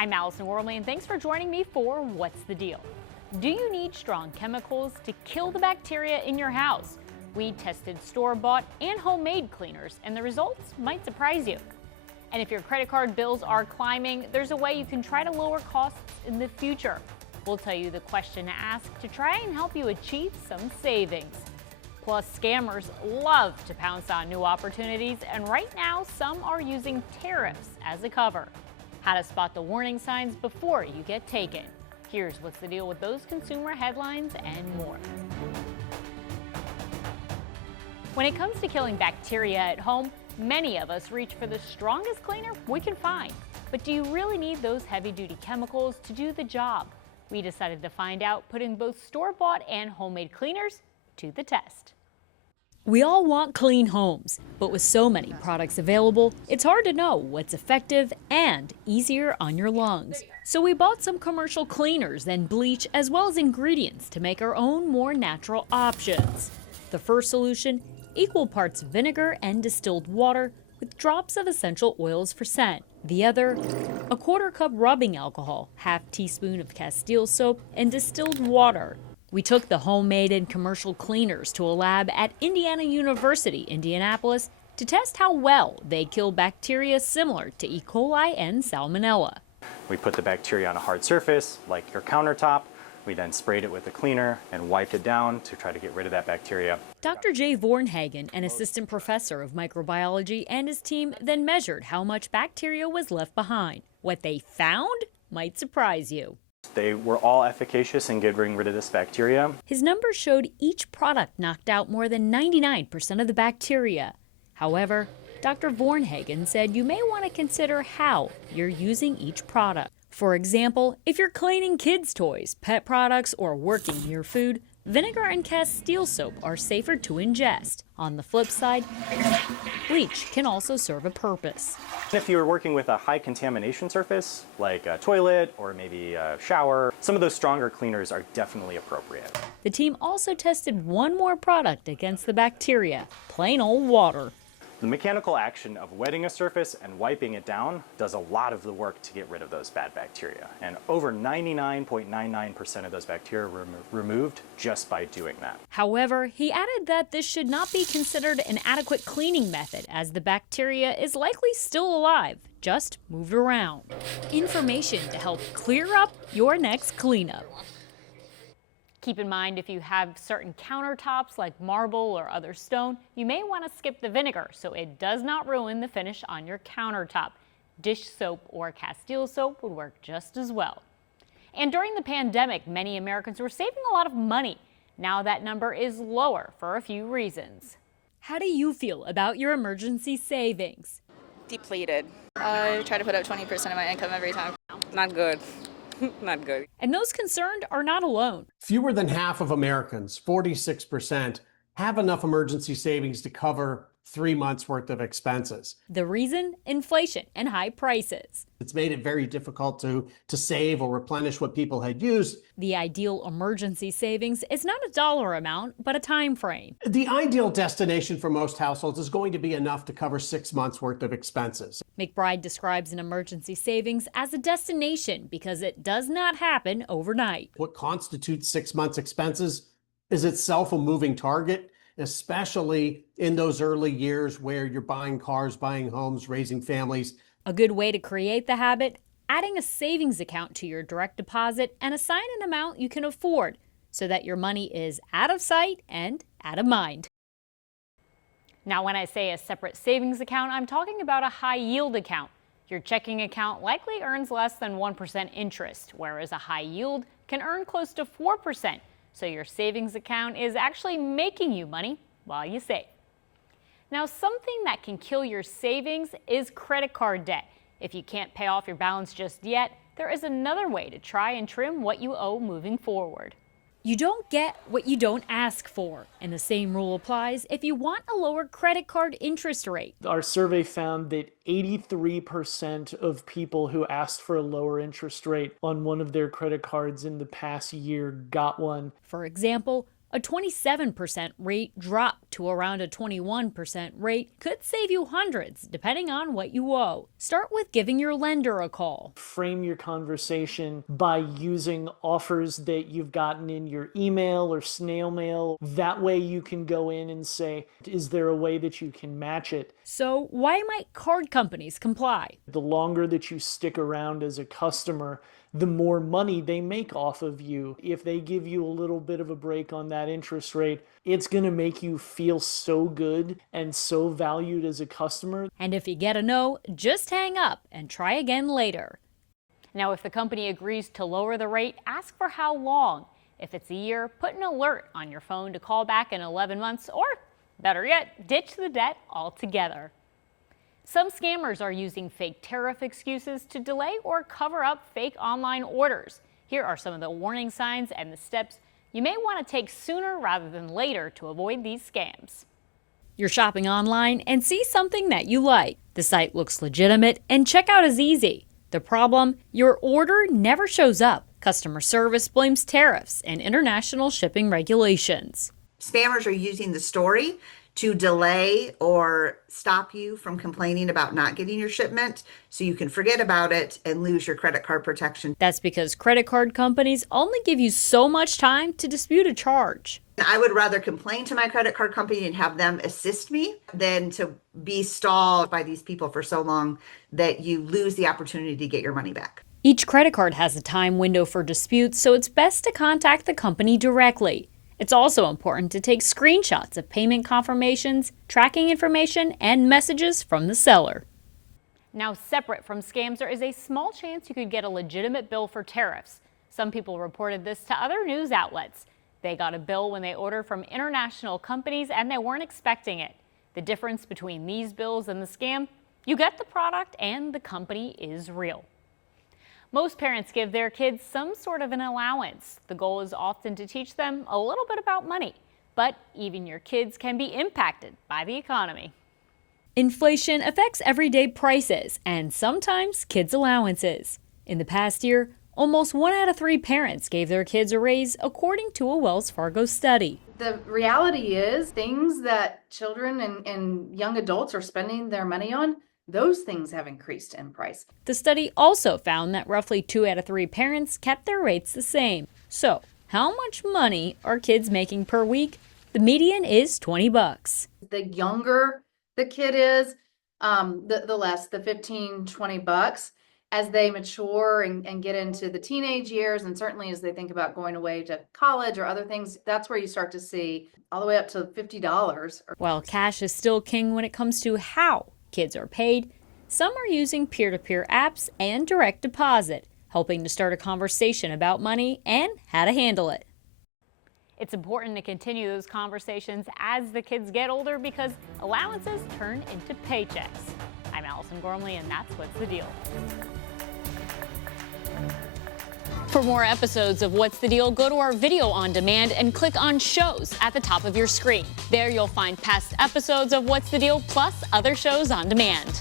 I'm Allison Gormly, and thanks for joining me for What's the Deal? Do you need strong chemicals to kill the bacteria in your house? We tested store-bought and homemade cleaners, and the results might surprise you. And if your credit card bills are climbing, there's a way you can try to lower costs in the future. We'll tell you the question to ask to try and help you achieve some savings. Plus, scammers love to pounce on new opportunities, and right now, some are using tariffs as a cover. How to spot the warning signs before you get taken. Here's what's the deal with those consumer headlines and more. When it comes to killing bacteria at home, many of us reach for the strongest cleaner we can find. But do you really need those heavy-duty chemicals to do the job? We decided to find out, putting both store-bought and homemade cleaners to the test. We all want clean homes, but with so many products available, it's hard to know what's effective and easier on your lungs. So we bought some commercial cleaners and bleach, as well as ingredients to make our own more natural options. The first solution, equal parts vinegar and distilled water with drops of essential oils for scent. The other, a 1/4 cup rubbing alcohol, 1/2 teaspoon of Castile soap, and distilled water. We took the homemade and commercial cleaners to a lab at Indiana University, Indianapolis, to test how well they kill bacteria similar to E. coli and Salmonella. We put the bacteria on a hard surface, like your countertop. We then sprayed it with the cleaner and wiped it down to try to get rid of that bacteria. Dr. Jay Vornhagen, an assistant professor of microbiology, and his team then measured how much bacteria was left behind. What they found might surprise you. They were all efficacious in getting rid of this bacteria. His numbers showed each product knocked out more than 99% of the bacteria. However, Dr. Vornhagen said you may want to consider how you're using each product. For example, if you're cleaning kids' toys, pet products, or working near food, vinegar and Castile soap are safer to ingest. On the flip side, bleach can also serve a purpose. If you're working with a high contamination surface, like a toilet or maybe a shower, some of those stronger cleaners are definitely appropriate. The team also tested one more product against the bacteria, plain old water. The mechanical action of wetting a surface and wiping it down does a lot of the work to get rid of those bad bacteria. And over 99.99% of those bacteria were removed just by doing that. However, he added that this should not be considered an adequate cleaning method, as the bacteria is likely still alive, just moved around. Information to help clear up your next cleanup. Keep in mind, if you have certain countertops like marble or other stone, you may want to skip the vinegar so it does not ruin the finish on your countertop. Dish soap or Castile soap would work just as well. And during the pandemic, many Americans were saving a lot of money. Now that number is lower for a few reasons. How do you feel about your emergency savings? Depleted. I try to put up 20% of my income every time. Not good. Not good. And those concerned are not alone. Fewer than half of Americans, 46%, have enough emergency savings to cover 3 months worth of expenses. The reason? Inflation and high prices. It's made it very difficult to save or replenish what people had used. The ideal emergency savings is not a dollar amount, but a time frame. The ideal destination for most households is going to be enough to cover 6 months worth of expenses. McBride describes an emergency savings as a destination because it does not happen overnight. What constitutes 6 months expenses is itself a moving target, especially in those early years where you're buying cars, buying homes, raising families. A good way to create the habit, adding a savings account to your direct deposit and assign an amount you can afford so that your money is out of sight and out of mind. Now, when I say a separate savings account, I'm talking about a high yield account. Your checking account likely earns less than 1% interest, whereas a high yield can earn close to 4%. So your savings account is actually making you money while you save. Now, something that can kill your savings is credit card debt. If you can't pay off your balance just yet, there is another way to try and trim what you owe moving forward. You don't get what you don't ask for, and the same rule applies if you want a lower credit card interest rate. Our survey found that 83% of people who asked for a lower interest rate on one of their credit cards in the past year got one. For example, a 27% rate dropped to around a 21% rate could save you hundreds, depending on what you owe. Start with giving your lender a call. Frame your conversation by using offers that you've gotten in your email or snail mail. That way you can go in and say, is there a way that you can match it? So why might card companies comply? The longer that you stick around as a customer, the more money they make off of you. If they give you a little bit of a break on that interest rate, it's going to make you feel so good and so valued as a customer. And if you get a no, just hang up and try again later. Now, if the company agrees to lower the rate, ask for how long. If it's a year, put an alert on your phone to call back in 11 months, or better yet, ditch the debt altogether. Some scammers are using fake tariff excuses to delay or cover up fake online orders. Here are some of the warning signs and the steps you may want to take sooner rather than later to avoid these scams. You're shopping online and see something that you like. The site looks legitimate and checkout is easy. The problem? Your order never shows up. Customer service blames tariffs and international shipping regulations. Spammers are using the story to delay or stop you from complaining about not getting your shipment so you can forget about it and lose your credit card protection. That's because credit card companies only give you so much time to dispute a charge. I would rather complain to my credit card company and have them assist me than to be stalled by these people for so long that you lose the opportunity to get your money back. Each credit card has a time window for disputes, so it's best to contact the company directly. It's also important to take screenshots of payment confirmations, tracking information, and messages from the seller. Now, separate from scams, there is a small chance you could get a legitimate bill for tariffs. Some people reported this to other news outlets. They got a bill when they ordered from international companies and they weren't expecting it. The difference between these bills and the scam, you get the product and the company is real. Most parents give their kids some sort of an allowance. The goal is often to teach them a little bit about money, but even your kids can be impacted by the economy. Inflation affects everyday prices and sometimes kids' allowances. In the past year, almost 1 out of 3 parents gave their kids a raise, according to a Wells Fargo study. The reality is things that children and young adults are spending their money on, those things have increased in price. The study also found that roughly 2 out of 3 parents kept their rates the same. So, how much money are kids making per week? The median is $20. The younger the kid is, the less, the 15, $20. As they mature and get into the teenage years, and certainly as they think about going away to college or other things, that's where you start to see all the way up to $50. While cash is still king when it comes to how kids are paid, some are using peer-to-peer apps and direct deposit, helping to start a conversation about money and how to handle it. It's important to continue those conversations as the kids get older because allowances turn into paychecks. I'm Allison Gormly, and that's What's the Deal. For more episodes of What's the Deal, go to our video on demand and click on Shows at the top of your screen. There you'll find past episodes of What's the Deal plus other shows on demand.